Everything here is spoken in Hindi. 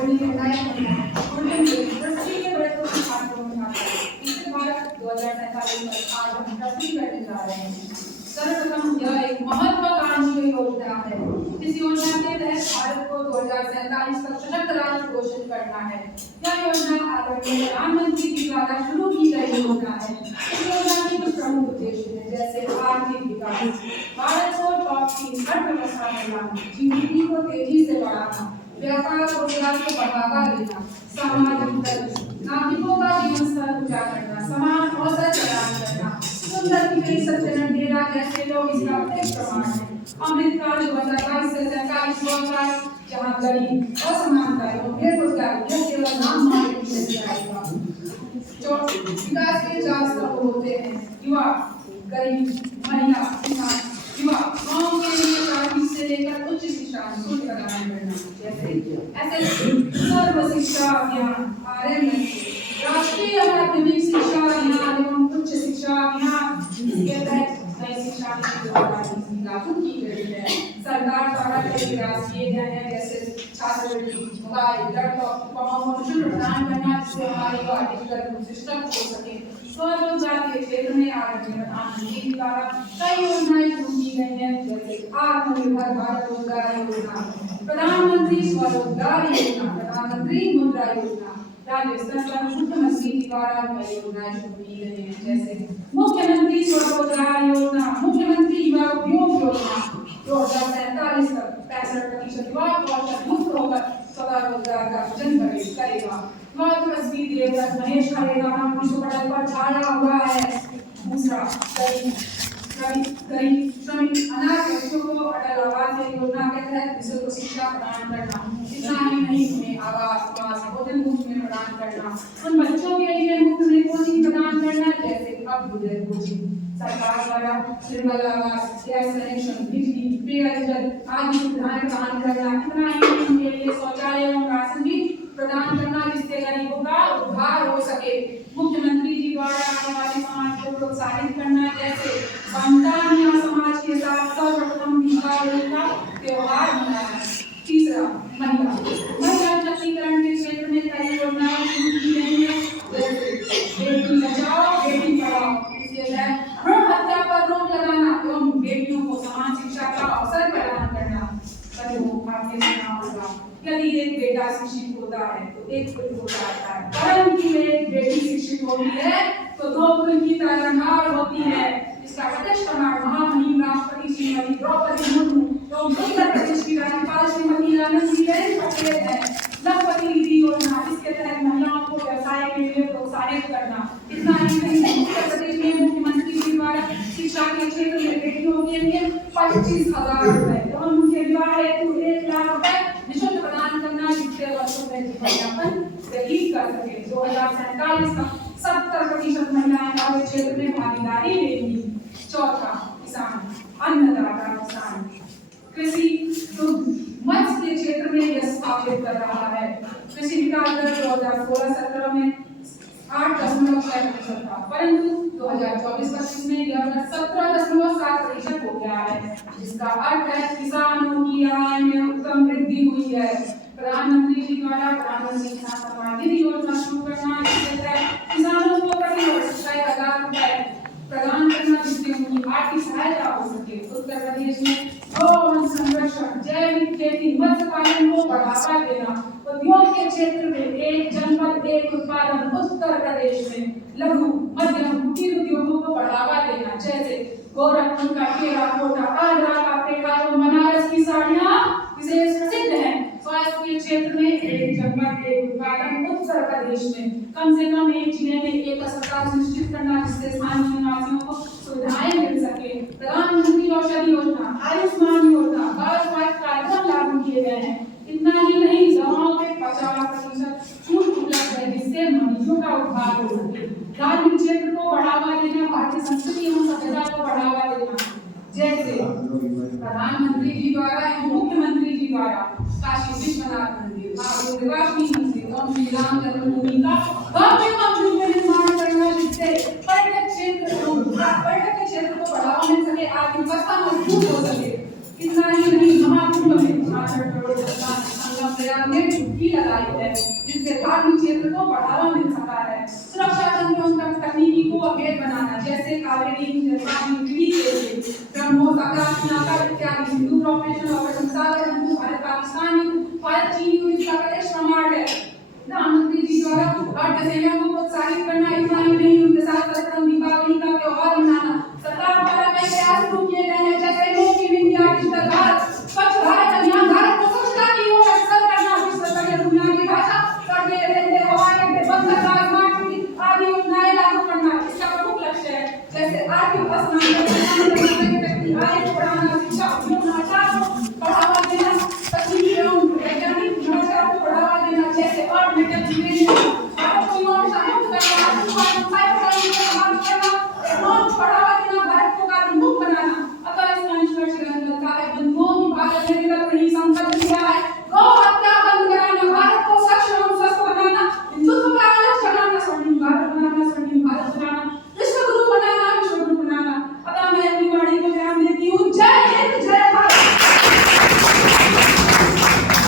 आदरणीय निर्णायक दृष्टि के बड़े छात्रों इससे भारत 2047 पर आज हम प्रस्तुत करने जा रहे हैं। सर्वप्रथम यह एक महत्वाकांक्षी योजना है। इस योजना के तहत भारत को 2047 तक सशक्त राष्ट्र घोषित करना है। यह योजना आदरणीय प्रधानमंत्री जी द्वारा शुरू की गई योजना है। इस योजना के कुछ प्रमुख उद्देश्य हैं, जैसे आर्थिक विकास, भारत को टॉप 3 अर्थव्यवस्था बनाना, जीडीपी को तेजी से बढ़ाना, व्यापार रोजगार को बढ़ावा देना, सामाजिक प्रगति, नागरिकों का जीवन स्तर ऊंचा करना, समान अवसर प्रदान करना, सुंदर की सज्जन डेरा जैसे लोग इसका एक प्रमाण है। अमृतकाल 2022 से 47 रोजगार जहां गरीब असमानता एवं बेरोजगारी यह केवल नाम मात्र की नहीं जाएगा। जो विकास के 4 स्तंभ होते हैं, युवा, गरीब, महिला, किसान। युवा गांव के लिए प्राथमिक से लेकर उच्च शिक्षा निःशुल्क प्रदान करना, जैसे एसएससी, सर्व शिक्षा अभियान, आरएमएस, राष्ट्रीय माध्यमिक शिक्षा अभियान एवं उच्च शिक्षा अभियान के तहत नई शिक्षा नीति लागू की गई है। सरकार द्वारा कई प्रयास किए गए हैं, जैसे छात्रवृत्ति, मोबाइल, लैपटॉप को निःशुल्क प्रदान करना, जिससे हमारे युवा डिजिटल रूप से सशक्त हो सके। स्वरोजगार के क्षेत्र में आदरणीय प्रधानमंत्री जी द्वारा कई योजनाएं शुरू की गई हैं, जैसे आत्मनिर्भर भारत रोजगार योजना, प्रधानमंत्री स्वरोजगार योजना, प्रधानमंत्री मुद्रा योजना, राज्य स्तर पर मुख्यमंत्री जी द्वारा कई योजनाएं शुरू की गई हैं, जैसे मुख्यमंत्री स्वरोजगार योजना, मुख्यमंत्री युवा उद्योग योजना। 2047 तक 65% युवा कौशल मुक्त होकर स्वरोजगार का सृजन करेगा। तस्वीर देवदत्त महेश करेगा, हम विश्व पटल पर छाया हुआ है। दूसरा, गरीब श्रमिक अनाथ बच्चों को अटल आवास योजना के तहत निःशुल्क शिक्षा प्रदान करना। इतना ही नहीं, उन्हें आवास भोजन मुफ्त में प्रदान करना, उन बच्चों के लिए मुफ्त में कोचिंग प्रदान करना, जैसे अब कोचिंग। सरकार द्वारा निर्मल आवास, गैस कनेक्शन, बिजली, पेयजल आदि सुविधाएं प्रदान करना। इतना ही नहीं, उनके लिए शौचालय एवं राशन भी प्रदान करना, जिससे गरीबों का उद्धार हो सके। मुख्यमंत्री जी द्वारा आदिवासी समाज को प्रोत्साहित करना, जैसे वंदना समाज के साथ सर्वप्रथम दीपावली का त्योहार मनाना। तीसरा, महिला सशक्तिकरण के क्षेत्र में कई योजनाएं शुरू की गई हैं, जैसे बेटी बचाओ बेटी पढ़ाओ, इसके तहत भ्रूण हत्या पर रोक लगाना एवं बेटियों को समान शिक्षा का अवसर प्रदान करना। आपने सुना होगा, यदि एक बेटा शिक्षित होता है तो एक कुल हो जाता है, परंतु एक बेटी शिक्षित होती है तो 2 कुल की ताजनहार होती है। इसका प्रत्यक्ष प्रमाण महामहिम राष्ट्रपति श्रीमती द्रौपदी मुर्मू एवं उत्तर प्रदेश की राज्यपाल श्रीमती आनंदीबेन पटेल है। लखपति दीदी योजना, इसके तहत महिलाओं को व्यवसाय के लिए प्रोत्साहित करना। इतना ही नहीं, उत्तर प्रदेश में मुख्यमंत्री जी द्वारा शिक्षा के क्षेत्र में बेटियों के लिए 25,000 रुपए एवं उनके विवाह हेतु 1 लाख रुपए निःशुल्क प्रदान करना, जिससे वर्षों में जीवनयापन व्यतीत कर सके। 2047 तक 70% महिलाएं हर क्षेत्र में भागीदारी लेंगी। चौथा, किसान, अन्नदाता किसान, कृषि, दुग्ध, मत्स्य के क्षेत्र में यश स्थापित कर रहा है। कृषि विकास दर 2016-17 में 8.6% था, परंतु 2024-25 में यह 17.7% हो गया है, जिसका अर्थ है किसानों की आय में उत्तम वृद्धि हुई है। प्रधानमंत्री जी द्वारा प्रधानमंत्री किसान सम्मान निधि योजना शुरू करना, इसके तहत किसानों को प्रति वर्ष 6,000 रुपए प्रदान करना, जिससे उनकी आर्थिक सहायता हो सके। उत्तर प्रदेश में गौ संरक्षण, जैविक खेती, मत्स्य पालन को बढ़ावा देना। उद्योग के क्षेत्र में एक जनपद एक उत्पादन, उत्तर प्रदेश में लघु मध्यम कुटीर उद्योगों को बढ़ावा देना, जैसे गोरखपुर का टेराकोटा, आगरा का पेड़ा एवं बनारस की साड़ियां विशेष प्रसिद्ध हैं। स्वास्थ्य के क्षेत्र में एक जनपद एक उत्पादन, उत्तर प्रदेश में कम से कम एक जिले में एक अस्पताल सुनिश्चित करना, जिससे स्थानीय निवासियों को सुविधाएं मिल सके। प्रधानमंत्री औषधि योजना, आयुष्मान योजना, स्वास्थ्य कार्यक्रम लागू किए गए हैं। इतना ही नहीं, दवाओं पे 50% छूट उपलब्ध है, जिससे मरीजों का उद्धार हो सके। धार्मिक क्षेत्र को बढ़ावा देना, भारतीय संस्कृति एवं सभ्यता को बढ़ावा देना, जैसे प्रधानमंत्री जी द्वारा एवं मुख्यमंत्री जी द्वारा काशी विश्वनाथ मंदिर, काशी मंदिर एवं श्री राम जन्मभूमि का भव्य मंदिर का निर्माण करना, जिससे पर्यटक क्षेत्र को बढ़ावा मिल सके, आर्थिक व्यवस्था मजबूत हो सके। इतना ही नहीं, महाकुंभ में 66 करोड़ संगम मंत्रालय ने डुबकी लगाई है, जिससे धार्मिक क्षेत्र को बढ़ावा मिल सका है। सुरक्षा तंत्रों तक तकनीकी को अपडेट बनाना, जैसे कावेरी पीढ़ी के लिए ब्रह्मोस आकाश इत्यादि सिंदूर ऑपरेशन और सागर भारत पाकिस्तान भारत चीन युद्ध का प्रदेश प्रमाण है। प्रधानमंत्री जी द्वारा भारतीय सेना को प्रोत्साहित करना इतना ही नहीं